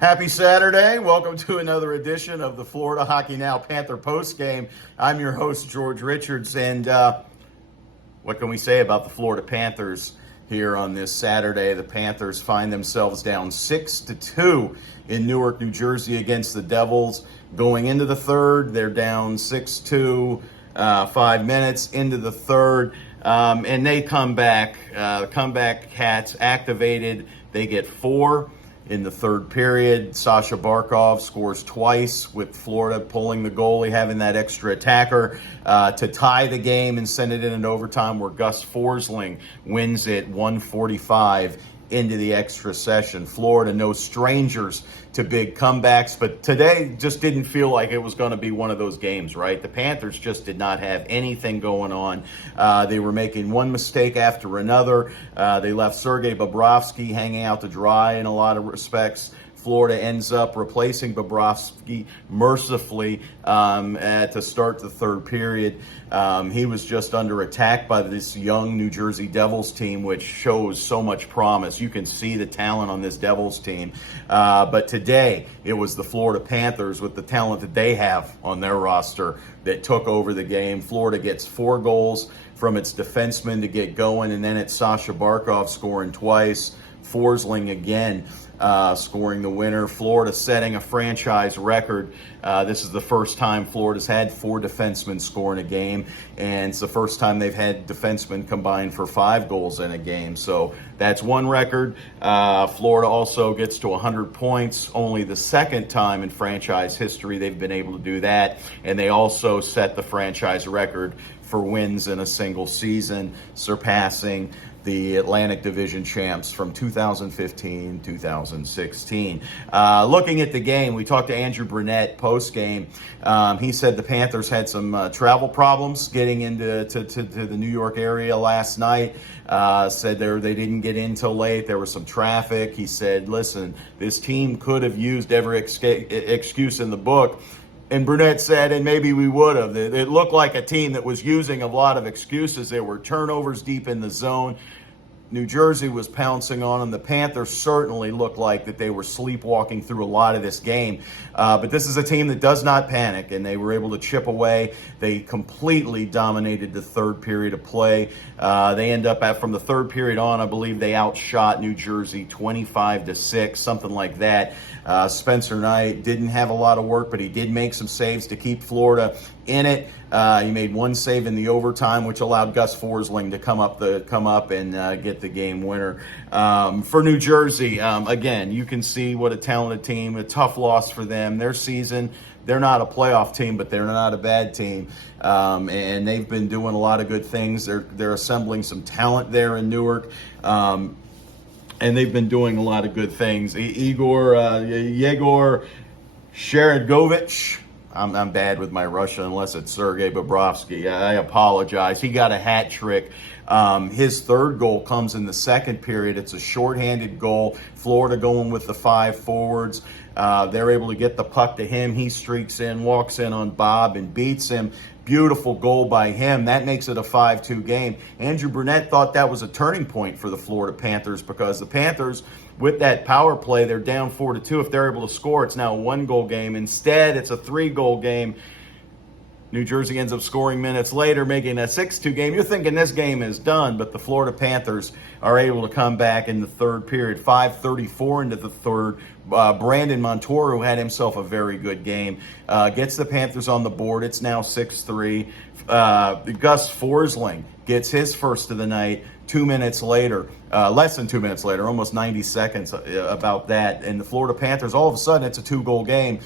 Happy Saturday. Welcome to another edition of the Florida Hockey Now Panther Postgame. I'm your host, George Richards, and what can we say about the Florida Panthers here on this Saturday? The Panthers find themselves down 6-2 in Newark, New Jersey against the Devils. Going into the third, they're down 6-2, 5 minutes into the third, and they come back. Comeback Cats activated. They get 4. In the third period, Sasha Barkov scores twice, with Florida pulling the goalie, having that extra attacker to tie the game and send it in overtime, where Gus Forsling wins it 145 into the extra session. Florida, no strangers to big comebacks, but today just didn't feel like it was going to be one of those games, right? The Panthers just did not have anything going on. They were making one mistake after another. They left Sergei Bobrovsky hanging out to dry in a lot of respects. Florida ends up replacing Bobrovsky mercifully to start the third period. He was just under attack by this young New Jersey Devils team, which shows so much promise. You can see the talent on this Devils team. But today, it was the Florida Panthers, with the talent that they have on their roster, that took over the game. Florida gets 4 goals from its defensemen to get going, and then it's Sasha Barkov scoring twice. Forsling again scoring the winner. Florida setting a franchise record. This is the first time Florida's had 4 defensemen score in a game, and it's the first time they've had defensemen combined for 5 goals in a game. So that's one record. Florida also gets to 100 points, only the second time in franchise history they've been able to do that, and they also set the franchise record for wins in a single season, surpassing the Atlantic Division champs from 2015-2016. Looking at the game, we talked to Andrew Brunette post-game. He said the Panthers had some travel problems getting into to the New York area last night. Said they didn't get in till late. There was some traffic. He said, listen, this team could have used every excuse in the book. And Brunette said, and maybe we would have. It looked like a team that was using a lot of excuses. There were turnovers deep in the zone. New Jersey was pouncing on them. The Panthers certainly looked like that they were sleepwalking through a lot of this game. But this is a team that does not panic, and they were able to chip away. They completely dominated the third period of play. They end up from the third period on, I believe they outshot New Jersey 25-6, something like that. Spencer Knight didn't have a lot of work, but he did make some saves to keep Florida in it. He made one save in the overtime, which allowed Gus Forsling to come up and get the game winner. For New Jersey, again, you can see what a talented team, a tough loss for them. Their season, they're not a playoff team, but they're not a bad team. And they've been doing a lot of good things. They're assembling some talent there in Newark. And they've been doing a lot of good things. Yegor Sharangovich. I'm bad with my Russian unless it's Sergei Bobrovsky. I apologize. He got a hat trick. His third goal comes in the second period. It's a shorthanded goal. Florida going with the 5 forwards. They're able to get the puck to him. He streaks in, walks in on Bob, and beats him. Beautiful goal by him. That makes it a 5-2 game. Andrew Brunette thought that was a turning point for the Florida Panthers, because the Panthers, with that power play, they're down 4-2. If they're able to score, it's now a 1-goal game. Instead, it's a 3-goal game. New Jersey ends up scoring minutes later, making a 6-2 game. You're thinking this game is done, but the Florida Panthers are able to come back in the third period. 5:34 into the third. Brandon Montour, who had himself a very good game, gets the Panthers on the board. It's now 6-3. Gus Forsling gets his first of the night 2 minutes later, less than 2 minutes later, almost 90 seconds about that. And the Florida Panthers, all of a sudden, it's a 2-goal game.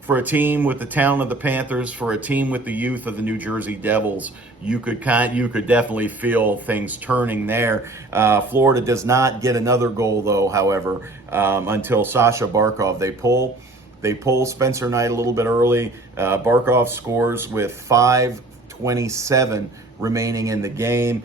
For a team with the talent of the Panthers, for a team with the youth of the New Jersey Devils, you could definitely feel things turning there. Florida does not get another goal, though, however, until Sasha Barkov. They pull Spencer Knight a little bit early. Barkov scores with 5:27 remaining in the game.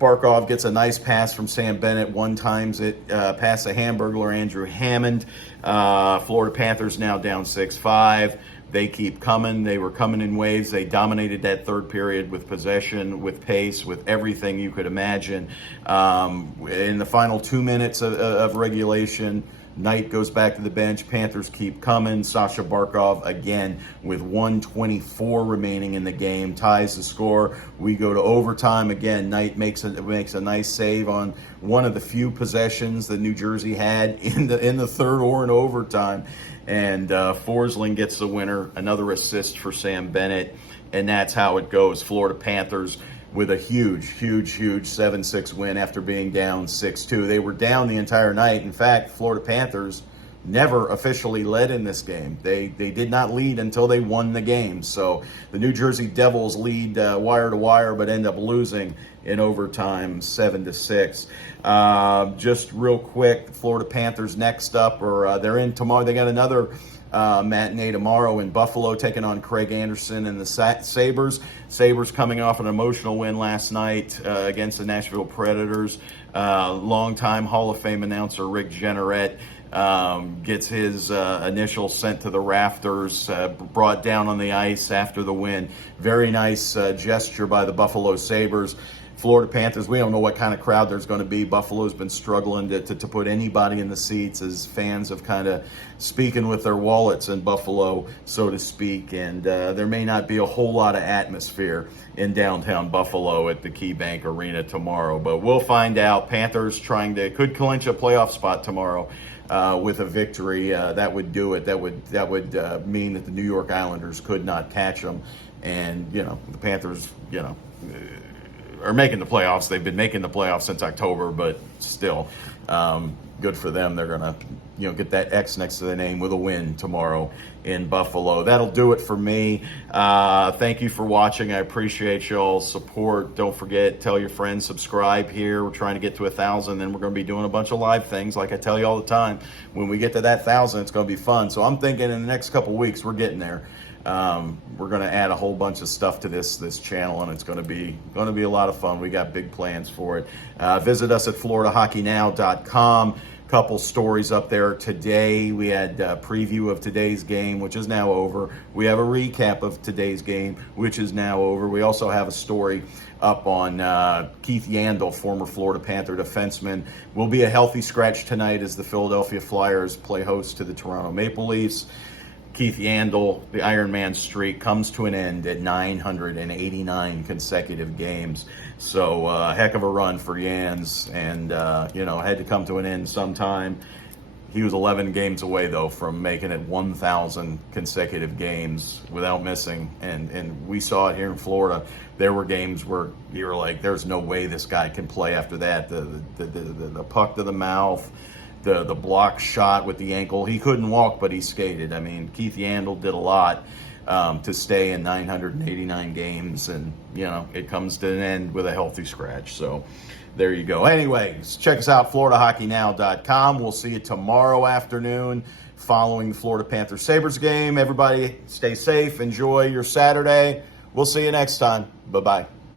Barkov gets a nice pass from Sam Bennett, one-times it past the Hamburglar Andrew Hammond. Florida Panthers now down 6-5. they keep coming. They were coming in waves. They dominated that third period with possession, with pace, with everything you could imagine. In the final 2 minutes of regulation, Knight goes back to the bench. Panthers keep coming. Sasha Barkov, again, with 1:24 remaining in the game, ties the score. We go to overtime. Again, Knight makes a nice save on one of the few possessions that New Jersey had in the third or in overtime. And Forsling gets the winner, another assist for Sam Bennett. And that's how it goes. Florida Panthers with a huge 7-6 win after being down 6-2. They were down the entire night. In fact, Florida Panthers never officially led in this game. They did not lead until they won the game. So the New Jersey Devils lead wire to wire, but end up losing in overtime 7-6. Just real quick, Florida Panthers next up, or they're in tomorrow. They got another matinee tomorrow in Buffalo, taking on Craig Anderson and the Sabres. Sabres coming off an emotional win last night against the Nashville Predators. Longtime Hall of Fame announcer Rick Jeanneret gets his initials sent to the rafters, brought down on the ice after the win. Very nice gesture by the Buffalo Sabres. Florida Panthers, we don't know what kind of crowd there's going to be. Buffalo's been struggling to put anybody in the seats, as fans have kind of speaking with their wallets in Buffalo, so to speak. And there may not be a whole lot of atmosphere in downtown Buffalo at the KeyBank Arena tomorrow. But we'll find out. Panthers could clinch a playoff spot tomorrow with a victory. That would do it. That would mean that the New York Islanders could not catch them. And, the Panthers, are making the playoffs. They've been making the playoffs since October, but still, good for them. They're going to, get that X next to the name with a win tomorrow in Buffalo. That'll do it for me. Thank you for watching. I appreciate y'all's support. Don't forget, tell your friends, subscribe here. We're trying to get to 1,000, and we're going to be doing a bunch of live things, like I tell you all the time. When we get to that 1,000, it's going to be fun. So I'm thinking in the next couple weeks, we're getting there. We're going to add a whole bunch of stuff to this channel, and it's going to be a lot of fun. We got big plans for it. Visit us at Floridahockeynow.com. Couple stories up there today. We had a preview of today's game, which is now over. We have a recap of today's game, which is now over. We also have a story up on Keith Yandle, former Florida Panther defenseman. Will be a healthy scratch tonight as the Philadelphia Flyers play host to the Toronto Maple Leafs. Keith Yandle, the Iron Man streak, comes to an end at 989 consecutive games. So a heck of a run for Yans, and had to come to an end sometime. He was 11 games away, though, from making it 1,000 consecutive games without missing. And we saw it here in Florida. There were games where you were like, there's no way this guy can play after that. The puck to the mouth, the block shot with the ankle. He couldn't walk, but he skated. I mean, Keith Yandle did a lot to stay in 989 games, and, it comes to an end with a healthy scratch. So there you go. Anyways, check us out, FloridaHockeynow.com. We'll see you tomorrow afternoon following the Florida Panthers Sabres game. Everybody stay safe. Enjoy your Saturday. We'll see you next time. Bye-bye.